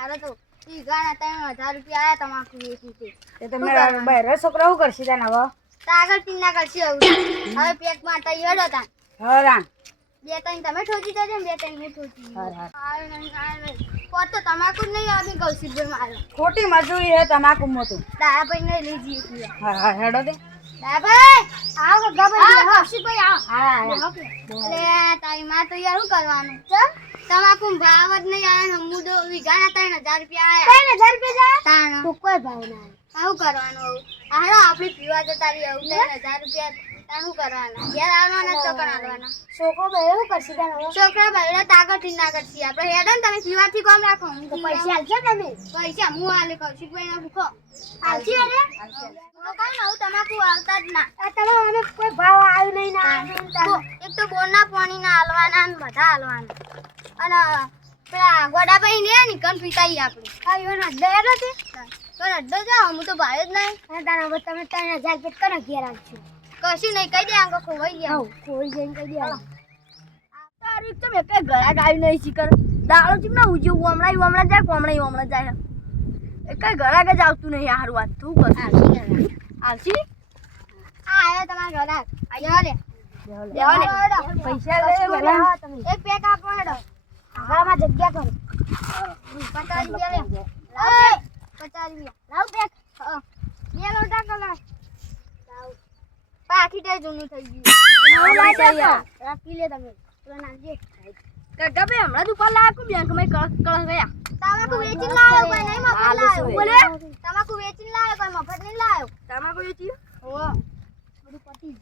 મારે તો ઈ ગાણા હજાર રૂપિયા આયા તમાકુ વેચી તે તે તમે બહેરો છોકરા શું કરશે તને હવે? આગળ ટીના કરશે હવે પેકમાં તઈ હેડો તા હરાન. બે ત્રણ તમે ઠોકી દેજો બે ત્રણ હું ઠોકી પોત તો તમાકુ જ નહીં આવી કૌશિકભાઈ મારે. ખોટી મજૂરી હે તમાકુ મોતું ભાઈ ને લીધી હા હેડો દે દાદાભાઈ આવો ગગાભાઈ કૌશિકભાઈ આવો હા હા તારી માં તો યાર શું કરવાનું? તમાકુ ભાવ જ નહીં આવે ને હું તો ત્રણ હજાર રૂપિયા ત્રણ હજાર રૂપિયા તાણ. કોઈ ભાવ ના આવે. શું કરવાનું આવું. હાલો આપણે પીવા જતા આવું. ત્રણ હજાર રૂપિયા કરવાના. આવવાના તો પણ આવવાના. છોકરો છોકરા ના કરશે આપણે હેડો ને તમે પીવાથી કોમ રાખો. હું પૈસા આલશો તમે. પૈસા હું આલે કૌશિકભાઈ ના ભૂખો આલશી અરે હું કહું આવું તમાકુ આવતા જ ના. તમારે અમે કોઈ ભાવ આવ્યું નહીં ના એક તો બોરના પાણી ના હાલવાના ને બધા હાલવાના. અને પેલા ગોડાભાઈ ને ને નીકળ પીતાઈ આપણે આ યો અડ્ડો જાઓ હું તો ભાઈ જ નહીં. તારા તમે ત્રણ હજાર પેટ કરો ઘેર આવજો કશું નહીં કહી દે આંગો ખોવાઈ ગયા ખોવાઈ જઈને કહી દે તારી તો મેં કઈ ઘરાક આવી નહીં શીકર દાડો ચીમ ના ઉજ્યું હમણાં હમણાં જાય હમણાં હમણાં જાય એ કઈ ઘરાક જ આવતું નહીં હારું વાત. તું કર. આવશી આયા તમારા ઘરાક. આયો લે. પૈસા એક પેક આપો હેડો. જગ્યા કરો. પચાસ રૂપિયા લે. લાવ પચાસ રૂપિયા. લાવ પેક. બે લોટા કલર. પાકી તે જૂનું થઈ ગયું. રાખી. લે તમે. તો નાખજે કાકા ભાઈ હમણાં જ ઉપર લાયા બેંકમાં કળ કળક ગયા. તમાકુ વેચી લાવ્યો કોઈ નહીં મફત હાલે લાવ્યો. બોલે? તમાકુ વેચીને લાવ્યો કોઈ મફત નહીં લાવ્યો. તમાકુ વેચી હો. બધું પતી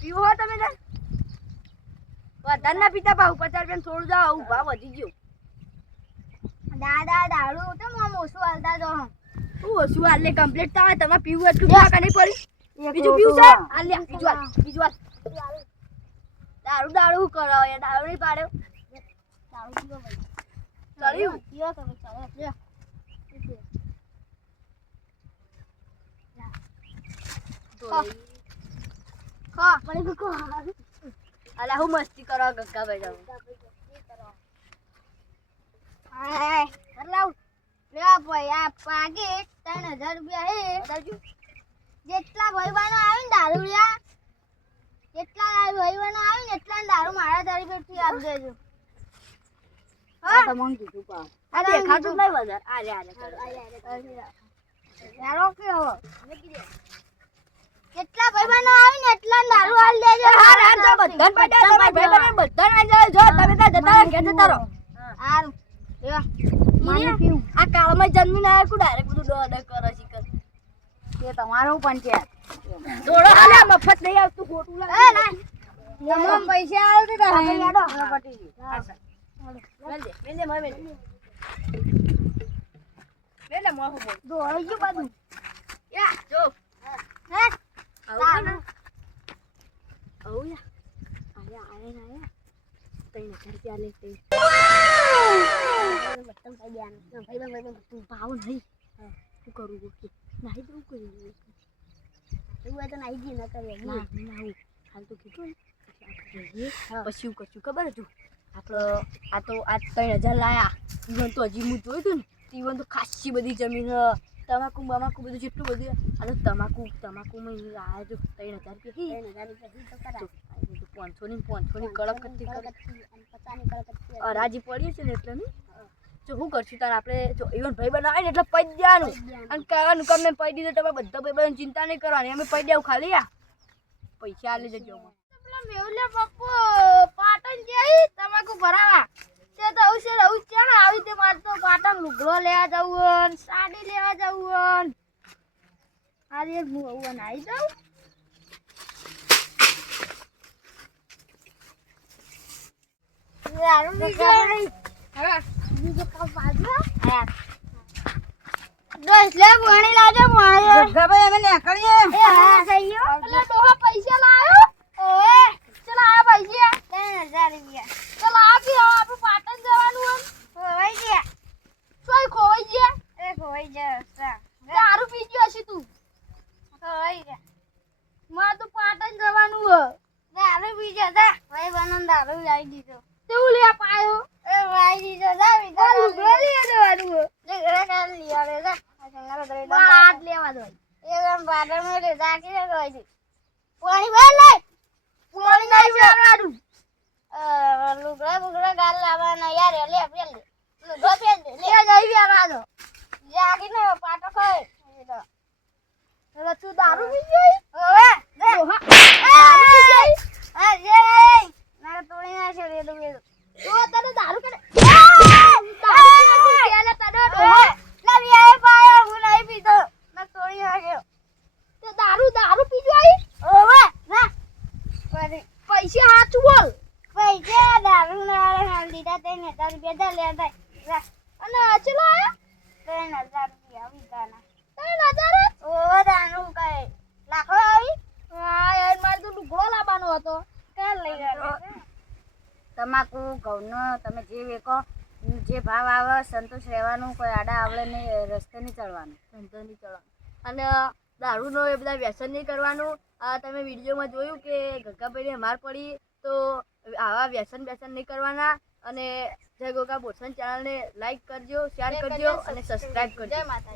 પીવો તમે તાર વધારે ના પીતા ભાવ પચાસ રૂપિયા થોડું જાવ ભાવ વધી ગયો. દાદા દારૂ તો મોમ ઓછું હાલતા જો હં. શું ઓછું હાલ કમ્પ્લીટ થાય તમારે પીવું એટલું કાકા નહીં પડી. બીજું પીવું છે? આલે બીજું આલ બીજું આલ દારૂ દારૂ કરો યાર દારૂ નહીં પાડ્યો દારૂ પીવો ભાઈ. ચડ્યું. પીવો તમે અલા હું મસ્તી કરો ગગ્ગા ભાઈ લ્યો ભાઈ ત્રણ હજાર રૂપિયા હે. જેટલા ભાઈબંધો આવે ને દારૂડિયા જેટલા ભાઈબંધો આવે ને એટલા દારૂ મારા આપી દેજો. કીધું પા નહીં વધારે. કેવો જેટલા ભાઈબંધો આવે ને એટલા દારૂ આલ દેજો. હાર હાર જો બધાને પડ્યા તમારા ભાઈ બહેન બધાને આઈ જાય તમે ત્યાં જતા રહો જતા રહો. હારું આ કાળમાં જન્મીને આવ્યા કુ ડાયરેક્ટ બધું દોડ કરો છે કર? એ તમારું પણ છે. દોડો. હાલે મફત નહીં આવતું ખોટું લાગે. એ ના. તમામ પૈસા આવતી તા આપણે હેડો. પટી ગયું. મેલ મેલ મેલ મેલ મોહો બોલ દોડી ગયું બધું. યા જો. હે. આવું ને? આવું યા? આયા આયા ને આયા તઈ ને ઘર ત્યાં તઈ બટન થઈ ગયા. ભાઈ ભાઈ ભાઈ તું ભાવ નહીં. શું કરું બોલ નાહી દઉં કોઈ એવું હોય તો નાહી જી ન કરે ના નાહું. હાલ તો કીધું ને પછી શું કરશું ખબર હતું? આપણે આ તો આ ત્રણ હજાર લાયા. ઈવન તો હજી હું જોયું હતું ને ઈવન તો ખાસી બધી જમીન તમાકુ બમાકુ બધું જેટલું બધું આ તો તમાકુ તમાકુમાં મેં લાયા જો ત્રણ હજાર રૂપિયા ત્રણ હજાર રૂપિયા કરા પાંચસો ની પાંચસો ની કડક કરતી રાજી પડી છે ને એટલે નહીં? જો શું કરશું તાર આપણે જો ઈવન ભાઈ બનાવે ને એટલે પૈ દેવાનું. અને કહેવાનું કે અમે પૈ દીધું તમે બધા ભાઈ બહેન ચિંતા નહીં કરવાની. અમે પૈ દેવું ખાલી આ પૈસા આલી જજો પેલા મેવલે પપ્પુ પાટણ જઈ તમાકુ ભરાવા. તે તો આવું છે આવું છે ને આવી તે મારે તો પાટણ લુગડો લેવા જવું સાડી લેવા જવું આજે હું આવું આવી જાઉં. યાર બીજું કામ બાજુ દસ લે ભણી લાજો મારે ગભાઈ અમે નીકળીએ એ હા ગયો એટલે ડોહા પૈસા લાયો ઓએ ચલો આ પૈસા ત્રણ હજાર રૂપિયા ચલો આપી હવે આપણે પાટણ જવાનું એમ ખોવાઈ ગયા સોય ખોવાઈ ગયા એ ખોવાઈ ગયા દારૂ પી ગયો તું દારૂ પી ગયા દારૂ લાવી દીધો તેવું લે પાયો એ વાઈ દીધો જા વિધો લુગડો લઈ દેવાનું લુગડા કાલ લઈ આવે જા આ સંગારો દરે દમ હાથ લેવા દો એકદમ પાટણમાં લે રાખી દે કોઈ છે પાણી ભર લે પાણી નહીં લેવાનું અ લુગડા બુગડા ગાલ લાવવાના યાર લે પેલ લુગડો પેલ લે. જઈ વ્યા દો જાગીને પાટો ખાય. એટલે તું દારૂ પી ગઈ હવે હા. જે મારે તોડી નાખે રે તું એ તો તને દારૂ કરે? દારૂ દારૂ પી ગઈ પૈસા હાચું બોલ. અને ચલો આયા ત્રણ હજાર હા યાર મારે તો લુગડો લાવવાનો હતો. તમાકુ ઘઉંનો તમે જે વેકો જે ભાવ આવે સંતોષ રહેવાનું કોઈ આડા આવડે નહીં રસ્તે નહીં ચડવાનું. ધંધો નહીં ચડવાનું. અને દારૂનો એ બધા વ્યસન નહીં કરવાનું. આ તમે વિડીયોમાં જોયું કે ગગ્ગાભાઈને માર પડી તો આવા વ્યસન વ્યસન નહીં કરવાના. અને જય ગોગા બોસન ચેનલને લાઈક કરજો શેર કરજો અને સબસ્ક્રાઈબ કરજો. જય માતા